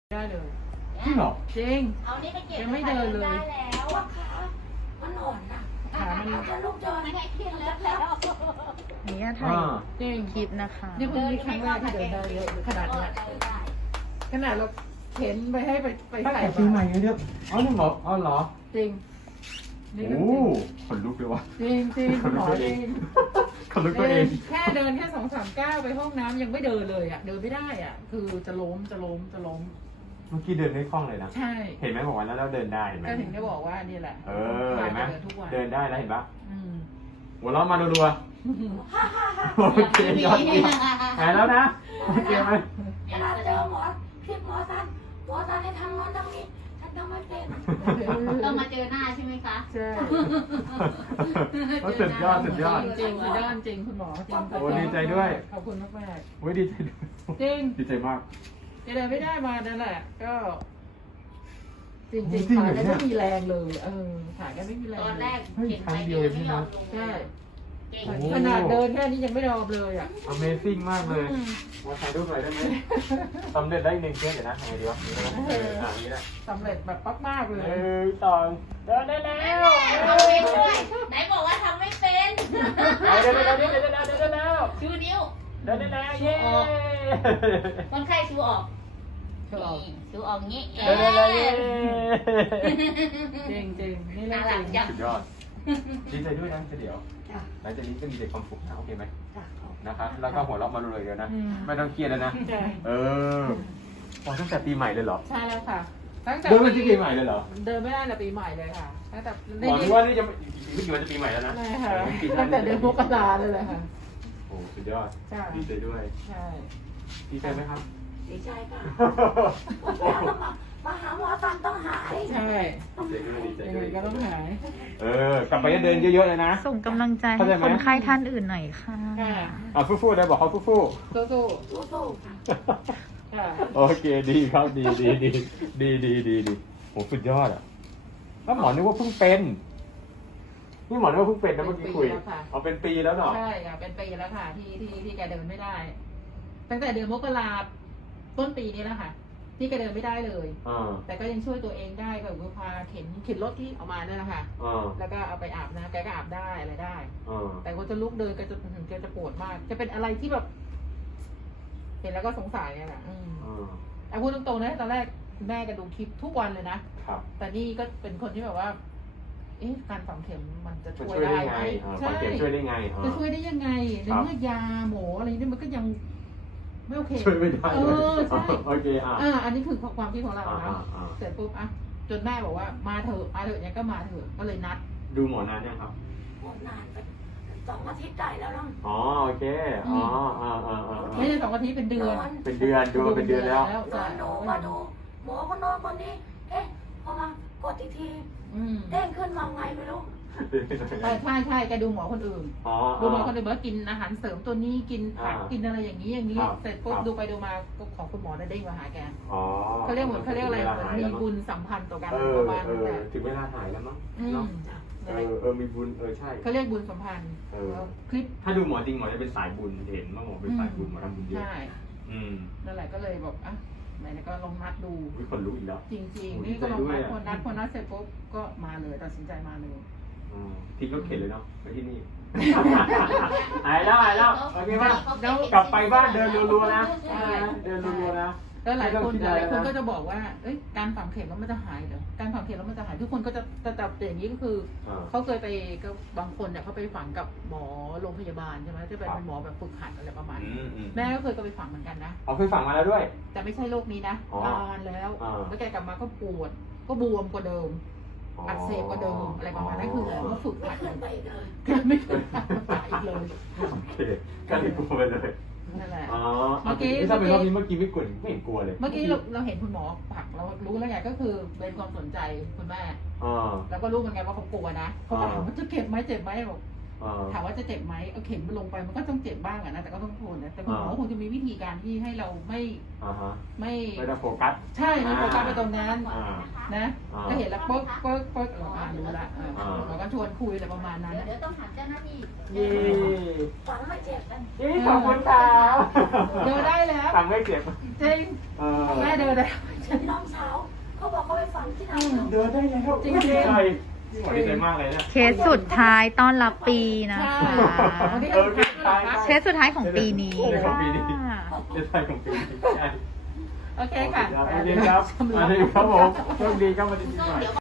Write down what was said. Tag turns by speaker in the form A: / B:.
A: ได้เลย
B: จริงเหรอ
A: จริง
C: เอานี่ไปเก็บ
A: ยังไม่เดินเลย
C: ได้แล้ว
D: ว่าขามันอ่อนนะ
A: ขามัน
D: เอาจะลูกเดิน
C: ไม่ให้ขึ้นแล้วแล้ว
E: นี่ถ่าย
A: จริง
E: คลิปนะคะ
A: นี่เพิ่งมีครั้งแรกที่เดินได้เยอะขนาดเนี้ยขนาดเราเข็นไปให้ไป
B: ตั้ง
A: ใส่
B: แต่ปีใหม่เยอะอ๋อนี่เหรออ๋อเหรอ
A: จริงนี่ก็
B: โอ้
A: จริง
B: ขนลุกเลยวะ
A: จริงจริงคุณหมอจริง
B: ขนลุกตัวเอง
A: แค่เดินแค่2-3 ก้าวไปห้องน้ำยังไม่เดินเลยอ่ะเดินไม่ได้อ่ะคือจะล้ม
B: เมื่อกี้เดินไม่คล่องเลยนะ
A: ใช่
B: เห็นไหมบอกว่าแล้วเดินได้เห็นไหม
A: ก็ถึงได้บอกว่านี่แหละ
B: เออเห็นไหม
A: เดินทุกวัน
B: เดินได้แล้วเห็นปะ
A: อืม
B: หัวเราะมารัวๆโอเคยอดเยี่ยมหายแล้วนะโอเคไหม
D: เวลาเจอหมอพี่หมอสันให้ทำงานทำนี้ฉันทำไม่เป็น
C: ต้องมาเจอหน้าใช่ไหมคะ
A: ใช่
B: โอ้สุดยอดสุดยอด
A: จริงสุดยอดจริงคุณหมอจริง
B: โอ้ดีใจด้วย
A: ขอบคุณมาก
B: โอ้ยดีใจด้วย
A: จริง
B: ดีใจมาก
A: จะเดินไม่ได้มานั่นแหละ ก็ จริง
B: จริง
A: ๆขา
B: เหรอ
A: แก
B: เนี่ย
A: ไม่มีแรงเลยขาแกไม่มีแรง
C: ตอนแรก
B: เฮ้ย
C: เห็น
B: ครั้
C: ไป
B: งเดี
C: เดี
B: ย
C: ยว ว
B: เอง
C: ไม่ยอมลง
A: ใช่
C: เก่ง
B: โอ้
A: ขนาดเดินแค่นี้ยังไม่ยอมเลยอ่ะ
B: Amazing มากเลยมาถ่ายรูปหน่อยได้ไหมสำเร็จได้1 เคสเดี๋ยวนะทำไงดีวะอย่างนี้นะ
A: สำเร็จแบบมากๆเลย
B: สองเดินได้แล้ว
C: ทำเป็นด้วยไหนบอกว่าทำไม่เป็น
B: เดินได้แล้วเดินได้แล้ว
C: ชูนิ้ว
B: เดินได้แล้วเย้
C: คนไข้ชูออก
A: ชูออก
C: นี่ชูออกงี้
B: เดินได้แล้วเย้
A: จริงจริงนี่เรื่
C: น่า
A: อง
C: รัก
A: จริง
C: จัง
B: สุดยอดดีใจด้วยนะเดี๋ยว
D: จ้ะ
B: หลังจากนี้ก็มีแต่ความสุขนะโอเคไหม
D: จ้ะ
B: นะครับแล้วก็หัวเราะมาเลยเดี๋ยวนะไม่ต้องเครียดแล้วนะ
A: ใช่
B: เออตั้งแต่ปีใหม่เลยเหรอ
A: ใช่แล้วค่ะตั้งแต่
B: เดินไปที่ปีใหม่เลยเหรอ
A: เดินไม่ได้แต่ปีใหม่เลยค่ะตั้งแต่
B: หมอที่ว่านี่จะไม่กี่วันจะปีใหม่แล้วนะ
A: ไม่ค่ะตั้งแต่เดือนมกราเลยแหละค่ะ
B: โอ้สุดยอด
A: ใช่
B: ดีใจด้วย
A: ใช่
B: ดีใจไหมครับ
D: ดีใจค่ะวันนี้ต้องมาหาหมอสันต้องหาย
A: ใช่
B: ดีใจ
A: ยัง
B: ด้
A: ไง
B: วย
A: ก็ต้องหาย
B: กลับไปเดินเยอะๆเลยนะ
E: ส่งกำลังใจ
B: เข้าใจ
E: ให้
B: ไหม
E: คนไข้ท่านอื่นหน่อยค่ะ
A: ค่ะ
B: ฟู่ๆเลยบอกเขาฟู่
A: สู้
D: สู้ๆค่ะ
A: ๆค่ะ
B: โอเคดีครับดีโหสุดยอดอ่ะแล้วหมอนึกว่าเพิ่งเป็นนี่หมอนึกว่าเพิ่งเป็นนะเมื่อกี้คุยเอาเป็นปีแล้วเนาะ
A: ใช่ค่ะเป็นปีแล้วค่ะที่แกเดินไม่ได้ ตั้งแต่เดือนมกราต้นปีนี้แล้วค่ะ ที่แกเดินไม่ได้เลย แต่ก็ยังช่วยตัวเองได้ก็คือพาเข็นรถที่เอามาเนี่ยนะคะแล้วก็เอาไปอาบน้ำแกก็อาบได้อะไรได้ แต่ก็จะลุกเดินแกจะปวดมาก จะเป็นอะไรที่แบบ เห็นแล้วก็สงสารเนี่ยแหละแต่พูดตรงๆนะตอนแรกแม่ก็ดูคลิปทุกวันเลยนะครับ แต่นี่ก็เป็นคนที่แบบว่า การฝังเข็มมันจะ
B: มัน
A: ช่วย
B: ช่วยได้
A: ได้
B: ไง
A: ไหม
B: ฝังเข็มช่วยได้ไง
A: จะช่วยได้ยังไงในเมื่อยาหมออะไรนี่มันก็ยังไม่โอเค
B: ช่วยไม่ได้
A: ใช่
B: โอเค
A: อันนี้คือความคิดของเรานะเสร็จปุ๊บจนแม่บอกว่ามาเถอะยังก็มาเถอะก็เลยนัด
B: ดูหมอนานยังครับ
D: หมดนานไป2 อาทิตย์ได้แล้วนะ
B: อ๋อโอเค
A: ไม่ใช่2 อาทิตย์เป็นเดือน
B: เป็นเดือนดูเป็นเดือนแล้ว
D: นอนดูมาดูหมอคนโน้นคนนี้พอมากดอีกทีเด้งขึ้นมาไงไม่รู้
A: ใช่แกดูหมอคนอื่นดูหมอคนอื่นว่ากินอาหารเสริมตัวนี้กินผักกินอะไรอย่างนี้เสร็จปุ๊บดูไปดูมาของคุณหมอได้เด้งมาหาแกเขาเรียกอะไรเหมือนมีบุญสัมพันธ์ต่อกันประมาณนั้นแหละ
B: ถึงเวลาหายแล้วมั้งมีบุญใช่
A: เขาเรียกบุญสัมพันธ์คลิป
B: ถ้าดูหมอจริงหมอจะเป็นสายบุญเห็นว่าหมอเป็นสายบุญหมอทำบุญเยอะ
A: ใช่นั่นแหละก็เลยบอกไหนก็ลองนัดดู
B: มีคนรู้อีกแล้ว
A: จริงๆนี่ก็ลองนัดพอนัดเสร็จปุ๊บก็มาเลยตัดสินใจมาเลย
B: ทิ้งรถเข็นเลยเนาะไปที่นี่หายแล้วโอเคป่ะกลับไปบ้านเดินรัวๆนะเดินรัวๆนะ
A: แล้วหลายคนก็จะบอกว่าการฝังเข็มแล้วมันจะหายเหรอการฝังเข็มแล้วมันจะหายทุกคนก็จะอย่างนี้ก็คือเขาเคยไปก็บางคนเนี่ยเขาไปฝังกับหมอโรงพยาบาลใช่ไหมจะเป็นหมอแบบฝึกหัดอะไรประมาณแม่ก็เคยไปฝังเหมือนกันนะ
B: เคยฝังมาแล้วด้วย
A: แต่ไม่ใช่โรคนี้นะนานแล้วแล้วแกกลับมาก็ปวดก็บวมกว่าเดิมอักเสบกว่าเดิมอะไรประมาณนั้นคือหมอก็ฝึกหัด
D: ขึ้นไปอีกเลย
A: ไม่เคยฝังอีกเลย
B: โอเคก็เลยกลัวไปเลย
A: นั่นแหละ
B: เมื่อกี้ถ้าเป็นรอบนี้เมื่อกี้ไม่กลัวไม่เห็นกลัวเลย
A: เมื่อกี้เราเห็นคุณหมอผักเรารู้แล้วไงก็คือเป็นความสนใจคุณแม่แล้วก็รู้เหมือนกันว่าเขากลัวนะเขาถามว่าจะเจ็บไหมบอกถามว่าจะเจ็บไหมเอาเข็มมันลงไปมันก็ต้องเจ็บบ้างอะนะแต่ก็ต้องทนนะแต่คุณหมอคงจะมีวิธีการที่ให้เราไม่
B: ไม่ได้โฟกัส
A: ใช่ไม่โฟกัสไปตรงนั้น
B: อ่า
A: นะก็เห็นแล้วปึ๊กรู้ละเราก็ชวนคุยอะไรประมาณนั้น
C: เดี๋ยวต้องถามเจ้าหน้าที่
B: เย้
D: ฝังไม่เจ็บกัน
B: เย้ขอบคุณครับ
A: เดินได้แล้ว
B: ฟังไม่เจ็บ
A: จริงแม่เดินได้
D: น้องสาวเขาบอกเขาไปฝังที่ไหน
B: เดินได้แล้ว
A: จริงๆ
B: ดีใจพี่หมอดีใจมากเลยเนี่ย
E: เคสสุดท้ายต้อนรับปีนะคะ เคสสุดท้ายของปีนี้
B: เคสของปีนี้
E: ค่ะ
B: เคสของปีนี้ใช่
A: โอเคค่ะ
B: สวัสดีครับสวัสดีครับผมโชคดีครับวันนี้ปีใหม่